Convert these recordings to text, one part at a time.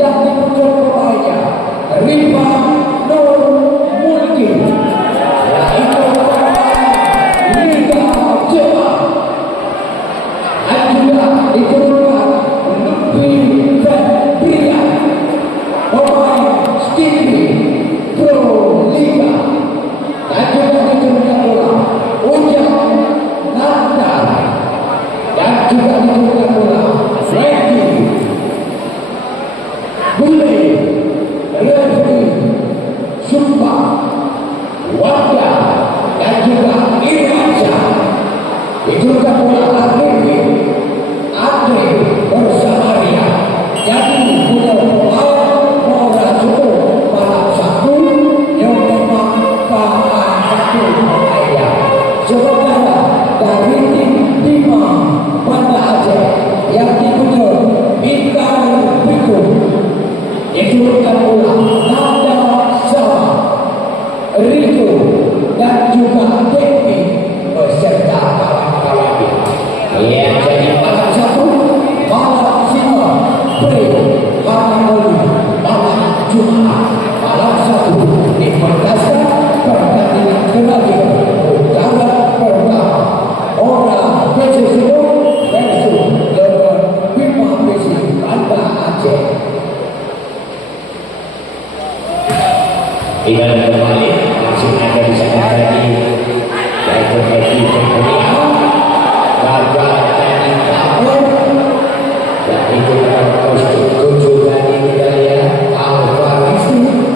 yang diputar pemainnya Rifa Nur Mulki, yaitu Liga Jepang, dan juga diturunkan Lutfi Febrian, pemain Stevie Pro Liga, dan juga diturunkan pula Ujang Nandar, dan juga diturunkan pula Franky Bule, Refri Sumpah Wanda, dan juga Irwansyah. Diturunkan pula Andre Bersamaria. Jadi punya pemain orang cukup malam satu yang memang paham satu ayah. Saudara dari tim Bima Banda Aceh yang dipunya Bintang Piku. Diturunkan pula Nanda Sama, Riko, dan juga Devi beserta kawan-kawannya. Yang jadi malam satu, malam Singa, Pre, malam Oli, malam Jumat, malam satu diperkaskan pertandingan terakhir utama pertama orang PCSIDO versus dengan Bima Besi Banda Aceh. Tinggal kembali langsung ada di sana tadi yaitu Eki Cengkuliah gagal tadi kabur dan itu terus tujuh tadi medaliya Alfarisi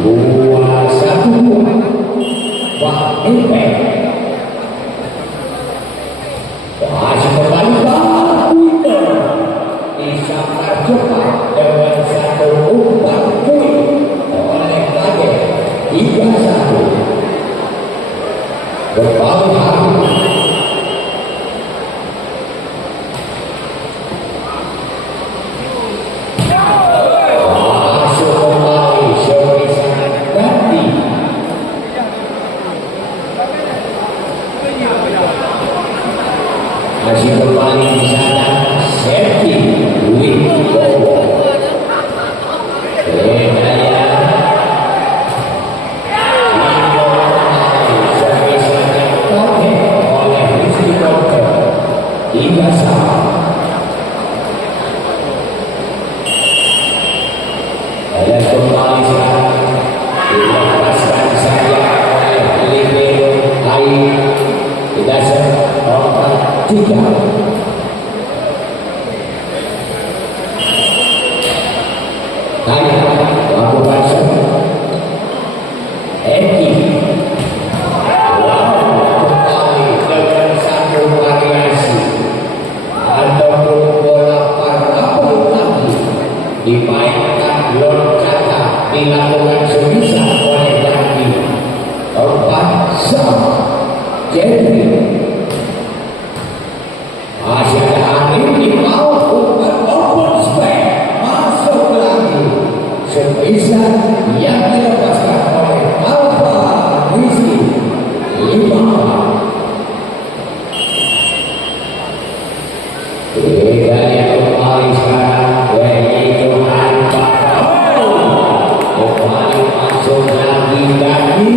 2-1 Wah Impact masih kembali Winner di Sangkar Jepang dengan 1 umpan poin oleh Kaget 3-1 berbalik hari masuk kembali Syori sangat ganti masih kembali di sana Serti Wibowo dimainkan loncatan dilakukan sebisa oleh Dandi 4-1 Jeffrey masih ada Arif di bawah umpan open spare masuk lagi sebisa yang dilepaskan oleh Alfa Rizky 5 bedanya kembali sekarang yaitu kembali masuk lagi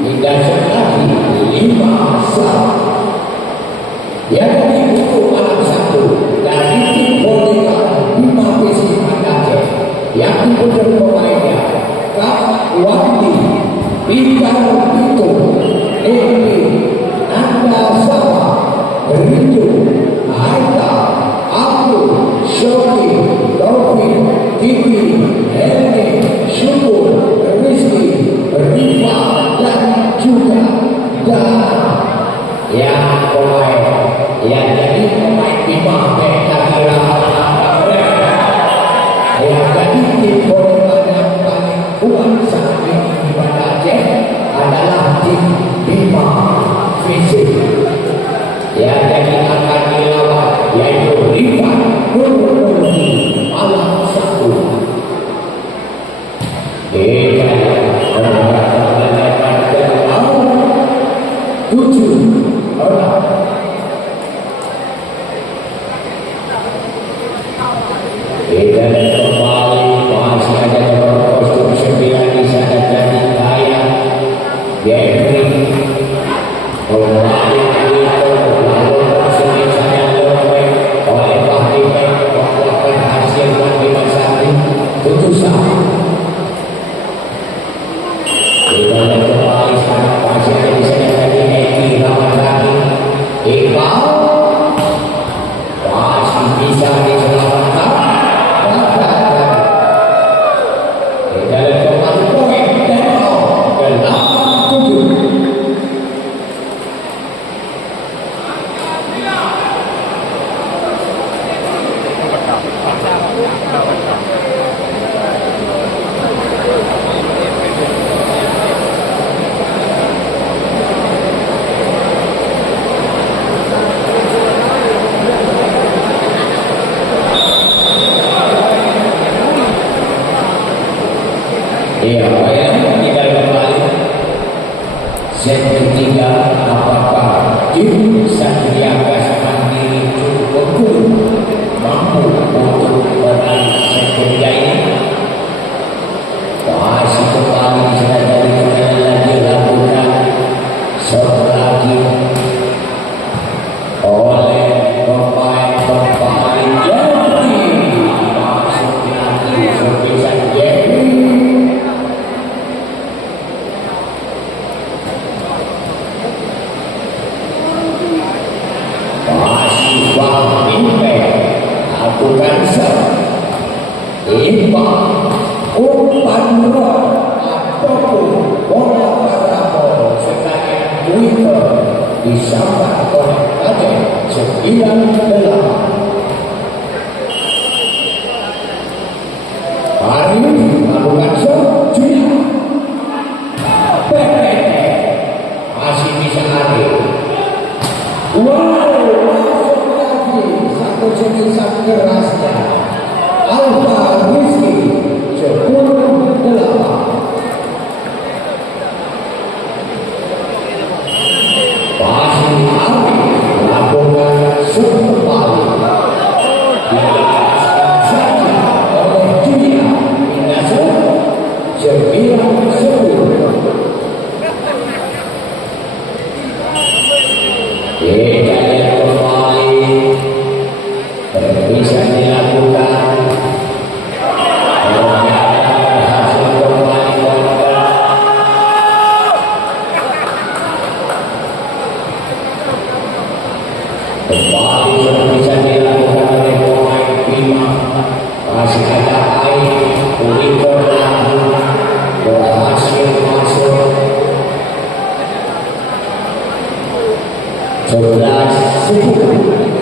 tidak sekali 5-1 dia tadi butuh malam satu dari tim Boleka Bima Besi Aceh yang diputar pemainnya Kak Wandi Bintang Pitu Emi Nanda Sama Rindu Aita Abdul Shoki Lofi Kiki Helmi Syukur Rizki Rifa dan juga Dana yang pemain yang jadi pemain Bima Pekakira yang jadi tim bola yang paling kuat saat ini di Banda Aceh adalah Iya, baiklah kita kembali. Set ketiga, apakah tim Satria Gas Mandiri cukup mampu untuk meraih set ketiga ini? Masih kembali bisa dari kembali lagi lakukan shot lagi oleh pemain Jeffrey. Masuk lagi serpisan Jeffrey. Masih Bang Impact lakukan shot. Umpan rod ataupun bola parabol sebagai winger disambar oleh Kaden 98. Hari melakukan shot Julia masih bisa hadir. Wow, masuk lagi satu jenisan kerasnya Alfa Rizky 10-8. Pasti Ari melakukan kembali dilepaskan saja oleh Julia hingga 9-10. Hidayat kembali bisa dilakukan. Kembali sudah bisa dilakukan oleh pemain Bima. Masih ada air Ulitor lagi berhasil masuk 11-10.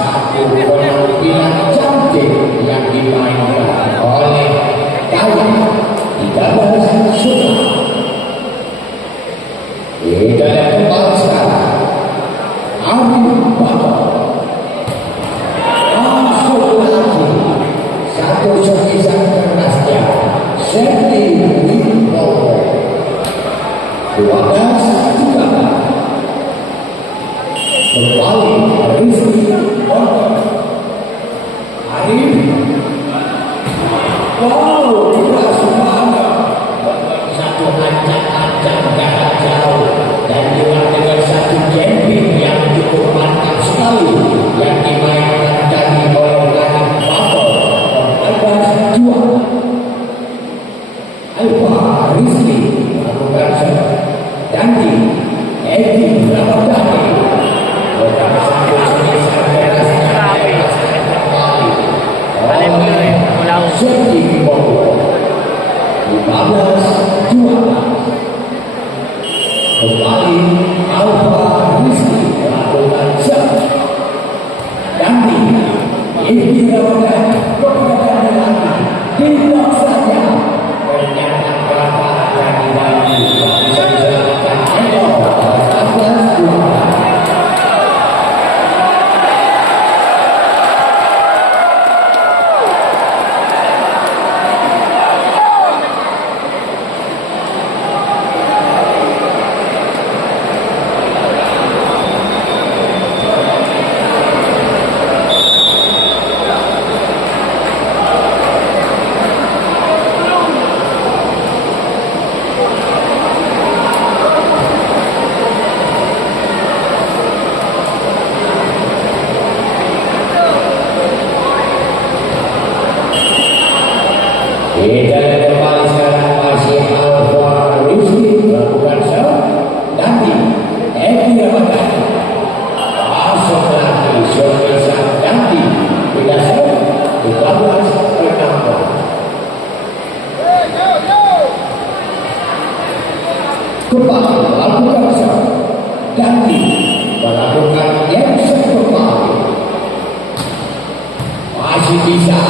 Satu penampilan cantik yang dimainkan oleh Dayang 13 Kita lihat kembali sekarang Amin Bakal masuk lagi satu serpisan kerasnya Sandy Wibowo 12-13. Kembali Rizky Wonder Arif. Wow, keras banget. Satu ancang-ancang jarak jauh dan juga dengan satu jumping yang cukup mantap sekali yang dimainkan dari oleh Bakal 14-2. Alfa Rizky melakukan shot dan di Edi Ramadhani Sandy Wibowo 15-12. Kembali Alfa Rizky melakukan shot dan di Edi Ramadhani berkembang lagi tidak saja ternyata berapa yang lagi bisa dilakukan Endo 14-12.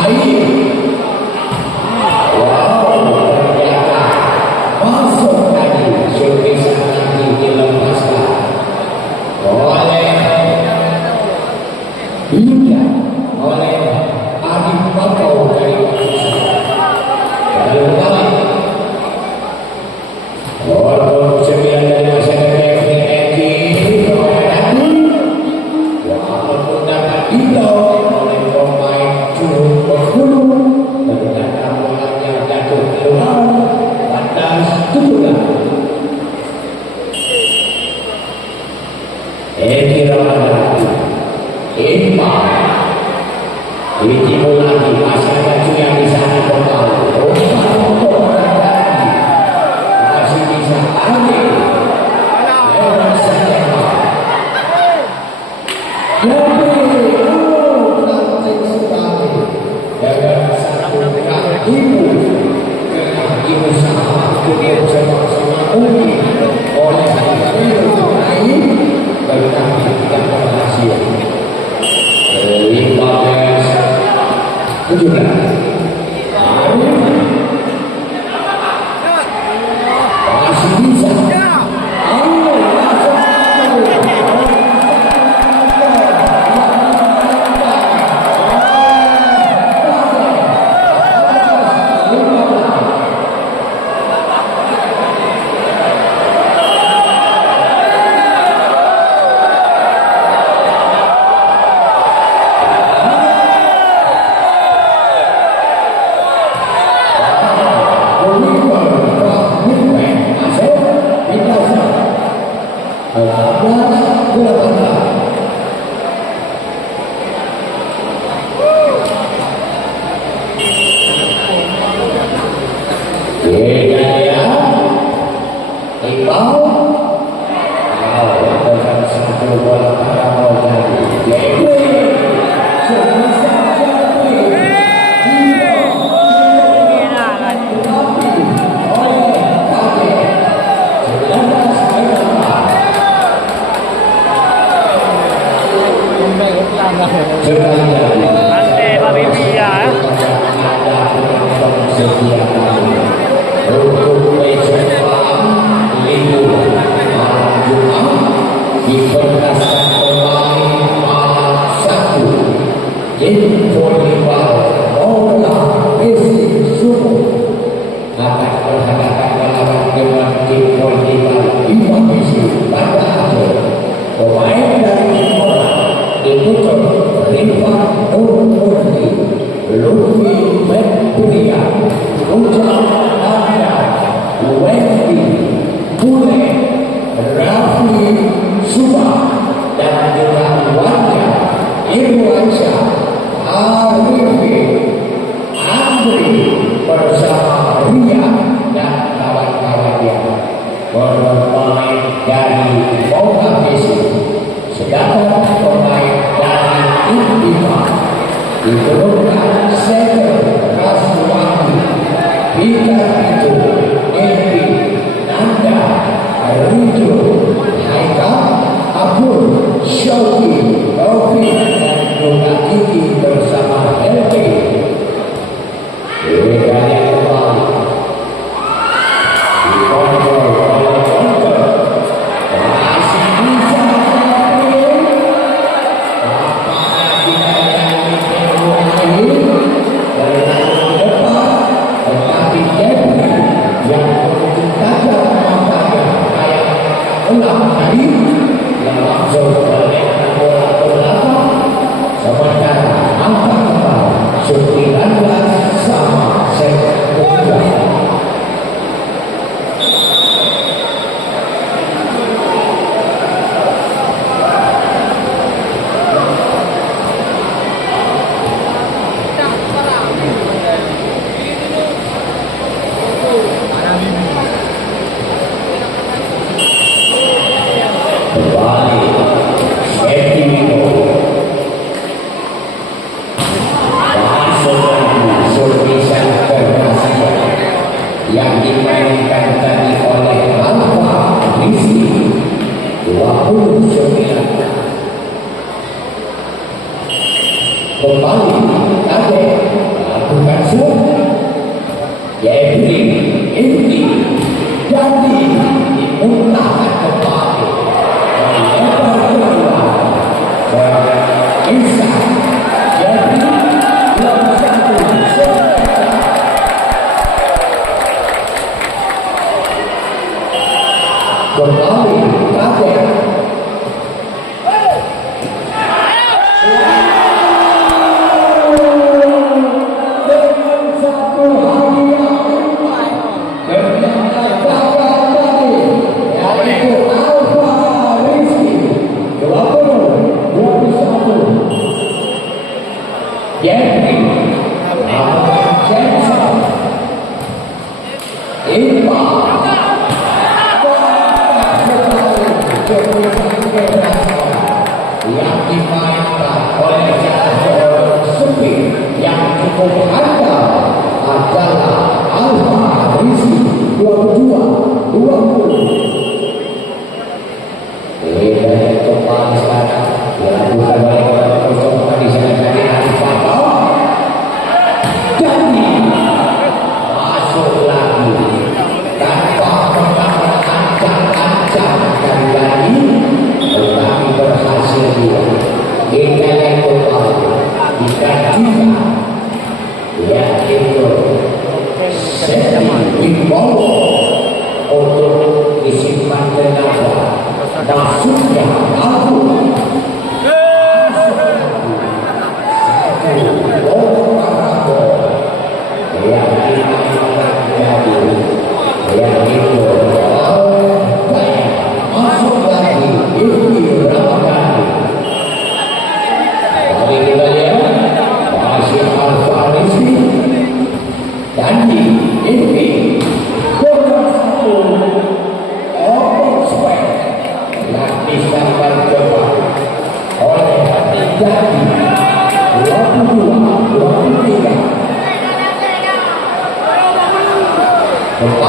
Kembali,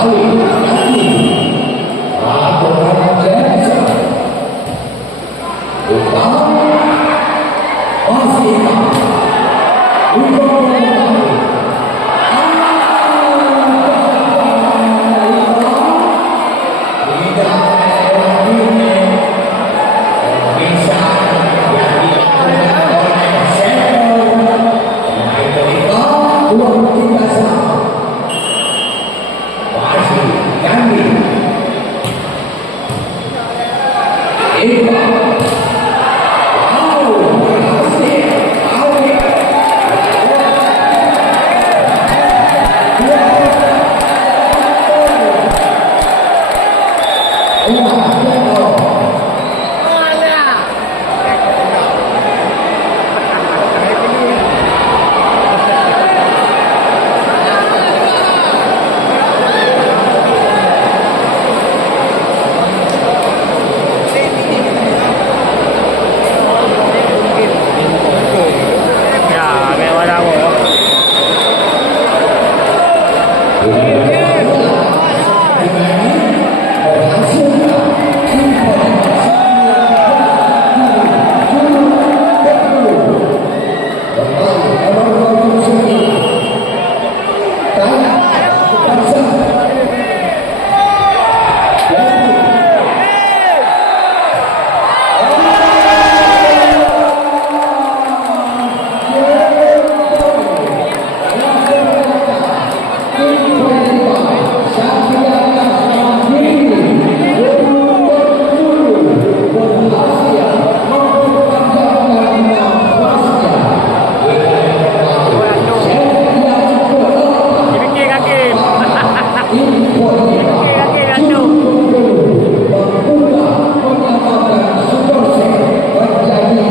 kembali lagi Abraham Jackson utama masih Ini